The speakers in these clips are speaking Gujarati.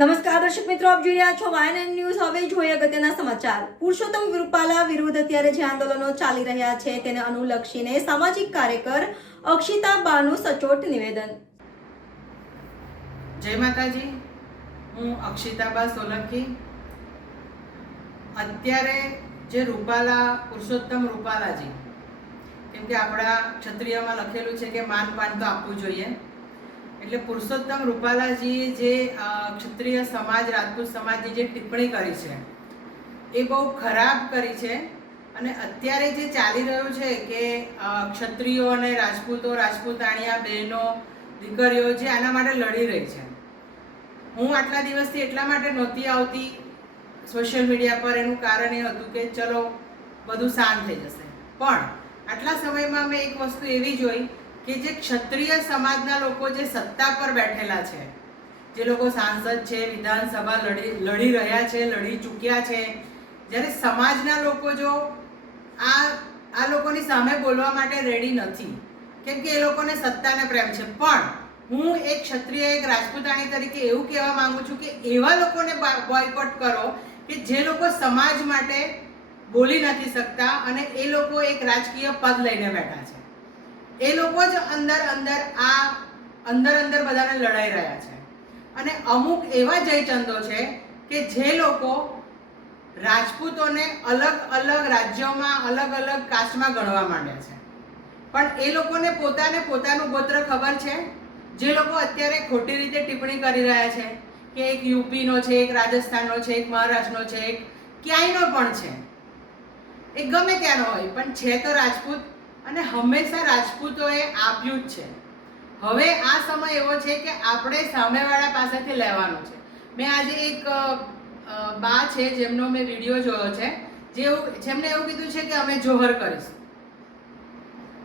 નમસ્કાર દર્શક મિત્રો, આપ જોઈ રહ્યા છો YNN ન્યૂઝ. હવે જોઈએ અગત્યના સમાચાર. પુરુષોત્તમ રૂપાલા વિરુદ્ધ અત્યારે જે આંદોલનો ચાલી રહ્યા છે તેને અનુલક્ષીને સામાજિક કાર્યકર અક્ષિતા બાનું સચોટ નિવેદન. જય માતાજી, હું અક્ષિતાબા સોલંકી. અત્યારે જે રૂપાલા પુરુષોત્તમ રૂપાલાજી, કેમ કે આપણા ક્ષત્રિયમાં લખેલું છે કે માન પાન તો આપવું જોઈએ, એટલે પુરુષોત્તમ રૂપાલાજીએ જે ક્ષત્રિય સમાજ રાજપૂત સમાજની જે ટિપ્પણી કરી છે એ બહુ ખરાબ કરી છે. અને અત્યારે જે ચાલી રહ્યું છે કે ક્ષત્રિયો અને રાજપૂતો રાજપૂતાણીયા બહેનો દીકરીઓ જે આના માટે લડી રહી છે, હું આટલા દિવસથી એટલા માટે નહોતી આવતી સોશિયલ મીડિયા પર. એનું કારણ એ હતું કે ચલો બધું શાંત થઈ જશે, પણ આટલા સમયમાં મેં એક વસ્તુ એવી જોઈ કે જે ક્ષત્રિય સમાજના લોકો જે સત્તા પર બેઠેલા છે, જે લોકો સાંસદ છે, વિધાનસભા લડી રહ્યા છે, લડી ચૂક્યા છે, જ્યારે સમાજના લોકો જો આ લોકોની સામે બોલવા માટે રેડી નથી, કેમ કે એ લોકોને સત્તાને પ્રેમ છે. પણ હું એક ક્ષત્રિય એક રાજપૂતાણી તરીકે એવું કહેવા માંગુ છું કે એવા લોકોને બોયકોટ કરો કે જે લોકો સમાજ માટે બોલી નથી શકતા અને એ લોકો એક રાજકીય પદ લઈને બેઠા છે. એ લોકો જ અંદર બધાને લડાઈ રહ્યા છે. અને અમુક એવા જયચંદો છે કે જે લોકો રાજપૂતોને અલગ અલગ રાજ્યોમાં અલગ અલગ કાસ્ટમાં ગણવા માંડ્યા છે, પણ એ લોકોને પોતાનું ગોત્ર ખબર છે. જે લોકો અત્યારે ખોટી રીતે ટિપ્પણી કરી રહ્યા છે કે એક યુપીનો છે, એક રાજસ્થાનનો છે, એક મહારાષ્ટ્રનો છે, એક ક્યાંયનો પણ છે, એ ગમે ત્યાંનો હોય, પણ છે તો રાજપૂત. અને હંમેશા રાજપૂતોએ આપ્યું જ છે. હવે આ સમય એવો છે કે આપણે સામેવાળા પાસેથી લેવાનું છે. મેં આજે એક બા છે જેમનો મેં વિડીયો જોયો છે, જેમને એવું કીધું છે કે અમે જોહર કરીશું.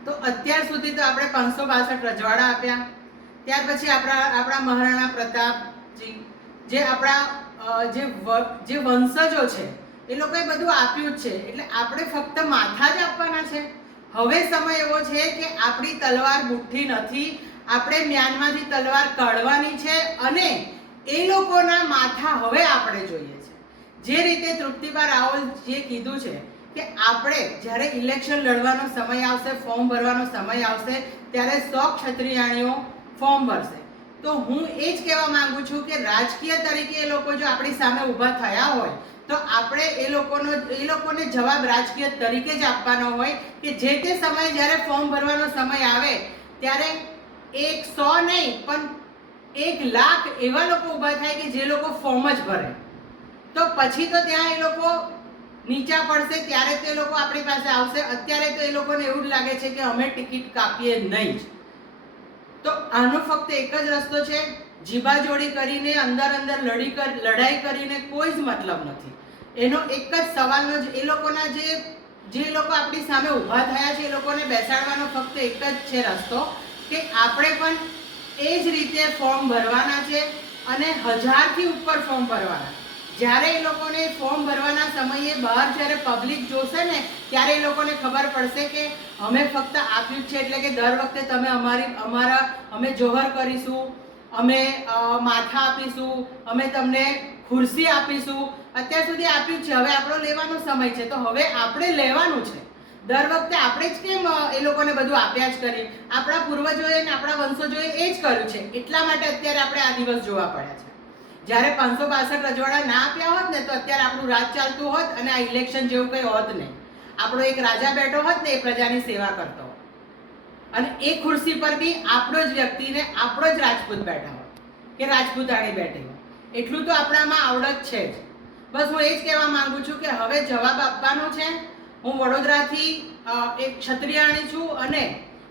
તો અત્યાર સુધી તો આપણે 562 રજવાડા આપ્યા, ત્યાર પછી આપણા મહારાણા પ્રતાપજી જે આપણા જે વંશજો છે એ લોકોએ બધું આપ્યું જ છે. એટલે આપણે ફક્ત માથા જ આપવાના છે. હવે સમય એવો છે કે આપણી તલવાર મુઠ્ઠી નથી, આપણે મ્યાનમાંથી તલવાર કાઢવાની છે અને એ લોકોના માથા હવે આપણે જોઈએ છે. જે રીતે તૃપ્તિબા રાવલ જે કીધું છે કે આપણે જ્યારે ઇલેક્શન લડવાનો સમય આવશે, ફોર્મ ભરવાનો સમય આવશે, ત્યારે 100 ક્ષત્રિયાણીઓ ફોર્મ ભરશે. તો હું એ જ કહેવા માંગુ છું કે રાજકીય તરીકે એ લોકો જો આપણી સામે ઊભા થયા હોય તો આપણે એ લોકોને જવાબ રાજકીય તરીકે જ આપવાનો હોય કે જે તે સમયે જ્યારે ફોર્મ ભરવાનો સમય આવે ત્યારે 100 નહીં પણ 1 લાખ એવા લોકો ઊભા થાય કે જે લોકો ફોર્મ જ ભરે. તો પછી તો ત્યાં એ લોકો નીચા પડશે, ત્યારે તો એ લોકો આપણી પાસે આવશે. અત્યારે તો એ લોકોને એવું જ લાગે છે કે અમે ટિકિટ કાપીએ નહીં જ. તો આનો ફક્ત એક જ રસ્તો છે, જીબાજોડી કરીને અંદર લડાઈ કરીને કોઈ જ મતલબ નથી. એનો એક જ સવાલનો જ એ લોકોના જે લોકો આપણી સામે ઊભા થયા છે એ લોકોને બેસાડવાનો ફક્ત એક જ છે રસ્તો કે આપણે પણ એ જ રીતે ફોર્મ ભરવાના છે અને 1000થી ઉપર ફોર્મ ભરવાના. જ્યારે એ લોકોને ફોર્મ ભરવાના સમયે બહાર જ્યારે પબ્લિક જોશે ને ત્યારે એ લોકોને ખબર પડશે કે અમે ફક્ત આપ્યું છે, એટલે કે દર વખતે તમે અમે જોહર કરીશું, અમે માથા આપીશું, અમે તમને ખુરશી આપીશું. અત્યાર સુધી આપ્યું છે, હવે આપણો લેવાનો સમય છે, તો હવે આપણે લેવાનું છે. દર વખતે આપણે જ કેમ એ લોકોને બધું આપ્યા જ કરીએ? આપણા પૂર્વજોએ ને આપણા વંશજોએ એ જ કર્યું છે. એટલા માટે અત્યારે આપણે આ દિવસ જોવા પડ્યા છે. જ્યારે 562 રજવાડા ના આપ્યા હોત ને તો અત્યારે આપણું રાજ ચાલતું હોત અને આ ઇલેક્શન જેવું કંઈ હોત નહીં. આપણો એક રાજા બેઠો હોત ને એ પ્રજાની સેવા કરતો હોત અને એ ખુરશી પર બી આપણો જ વ્યક્તિને આપણો જ રાજપૂત બેઠા હોત કે રાજપૂતાણી બેઠી હોત. એટલું તો આપણામાં આવડત છે જ. બસ હું એ જ કહેવા માંગુ છું કે હવે જવાબ આપવાનો છે. હું વડોદરાથી એક ક્ષત્રિયાણી છું અને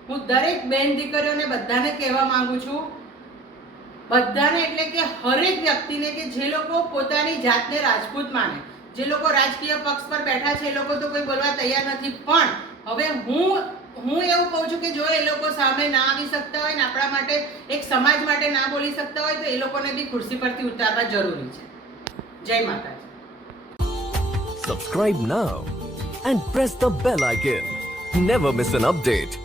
હું દરેક બેન દીકરીઓને બધાને કહેવા માંગુ છું, બધાને એટલે કે હરેક વ્યક્તિને કે જે લોકો પોતાની જાતને રાજપૂત માને, જે લોકો રાજકીય પક્ષ પર બેઠા છે એ લોકો તો કોઈ બોલવા તૈયાર નથી, પણ હવે હું એવું કહું છું કે જો એ લોકો સામે ના આવી શકતા હોય ને આપણા માટે એક સમાજ માટે ના બોલી શકતા હોય તો એ લોકોને બી ખુરશી પરથી ઉતારવા જરૂરી છે. જય માતાજી. Subscribe now and press the bell icon. Never miss an update.